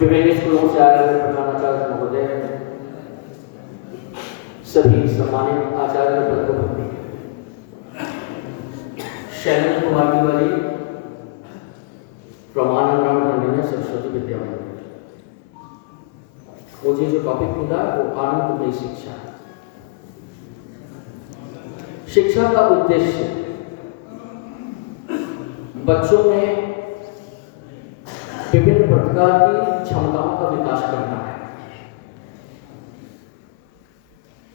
विभिन्न स्कूलों से आए हुए प्रधानाचार्य महोदय, सभी सम्मानित आचार्य वर्ग, शैलेंद्र कुमार तिवारी फ्रॉम आनंद राम कन्या सरस्वती विद्या मंदिर। मुझे जो टॉपिक मिला वो आनंदमयी शिक्षा है। शिक्षा का उद्देश्य बच्चों में विभिन्न प्रकार की क्षमताओं का विकास करना है।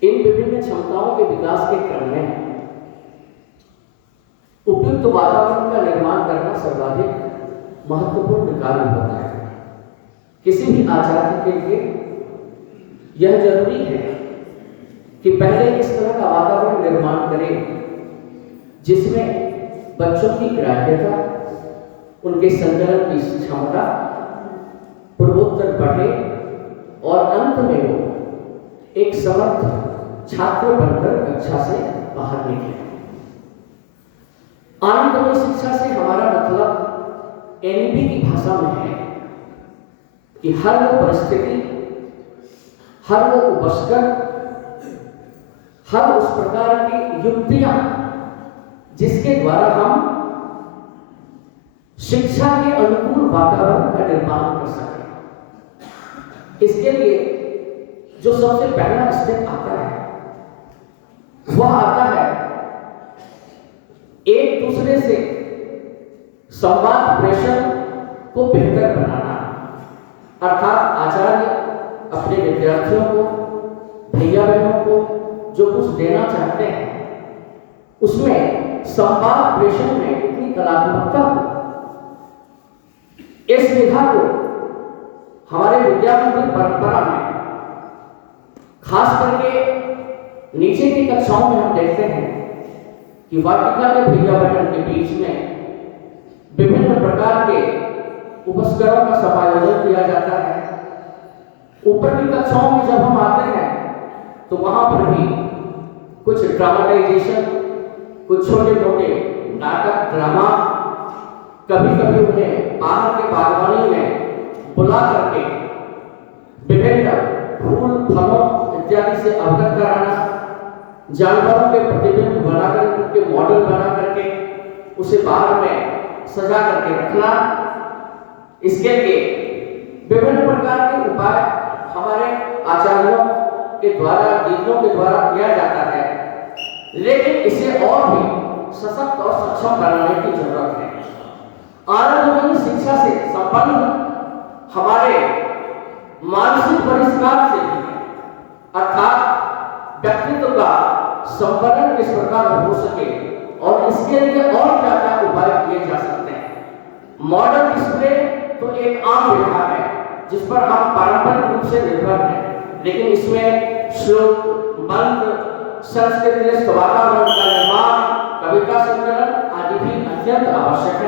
इन विभिन्न क्षमताओं के विकास के क्रम में उपयुक्त वातावरण का निर्माण करना सर्वाधिक महत्वपूर्ण कार्य होता है। किसी भी आचार्य के लिए यह जरूरी है कि पहले इस तरह का वातावरण निर्माण करें जिसमें बच्चों की ग्राह्यता, उनके संकलन की क्षमता पूर्वोत्तर बढ़े और अंत में वो एक समर्थ छात्र बनकर कक्षा से बाहर निकले। आनंदमय शिक्षा से हमारा मतलब एनईपी की भाषा में है कि हर वो परिस्थिति, हर वो उपस्कर, हर उस प्रकार की युक्तियां जिसके द्वारा हम शिक्षा के अनुकूल वातावरण का निर्माण कर सकें। इसके लिए जो सबसे पहला स्टेप आता है वह आता है एक दूसरे से संवाद प्रेषण को बेहतर बनाना। अर्थात आचार्य अपने विद्यार्थियों को, भैया बहनों को जो कुछ देना चाहते हैं उसमें संवाद प्रेषण में इतनी कलात्मकता हो, इस विधा को हमारे विद्या मंदिर परंपरा में खास करके नीचे की कक्षाओं में हम देखते हैं कि वाटिका के भैया बहन के बीच में विभिन्न प्रकार के उपस्करों का समायोजन किया जाता है। ऊपर की कक्षाओं में जब हम आते हैं तो वहां पर भी कुछ ड्रामाटाइजेशन, कुछ छोटे मोटे नाटक, ड्रामा, कभी कभी उन्हें बाहर के बागवानी में बुला करके विभिन्न फूल, फलों इत्यादि से अवगत कराना, जानवरों के प्रतिबिंब बनाकर उनके मॉडल बना करके उसे बाहर में सजा करके रखना। इसके लिए विभिन्न प्रकार के उपाय हमारे आचार्यों के द्वारा, दीदियों के द्वारा किया जाता है, लेकिन इसे और भी सशक्त और सक्षम बनाने की जरूरत है। आनंदमयी शिक्षा से संपन्न हमारे मानसिक परिष्कार से भी, अर्थात व्यक्तित्व का संवर्धन किस प्रकार हो सके और इसके लिए और क्या क्या उपाय किए जा सकते हैं। मॉडर्न डिस्प्ले तो एक आम विधा है जिस पर हम पारंपरिक रूप से निर्भर हैं, लेकिन इसमें श्लोक, मंत्र, संस्कृत वातावरण का निर्माण, कविता संकलन आदि भी अत्यंत आवश्यक है।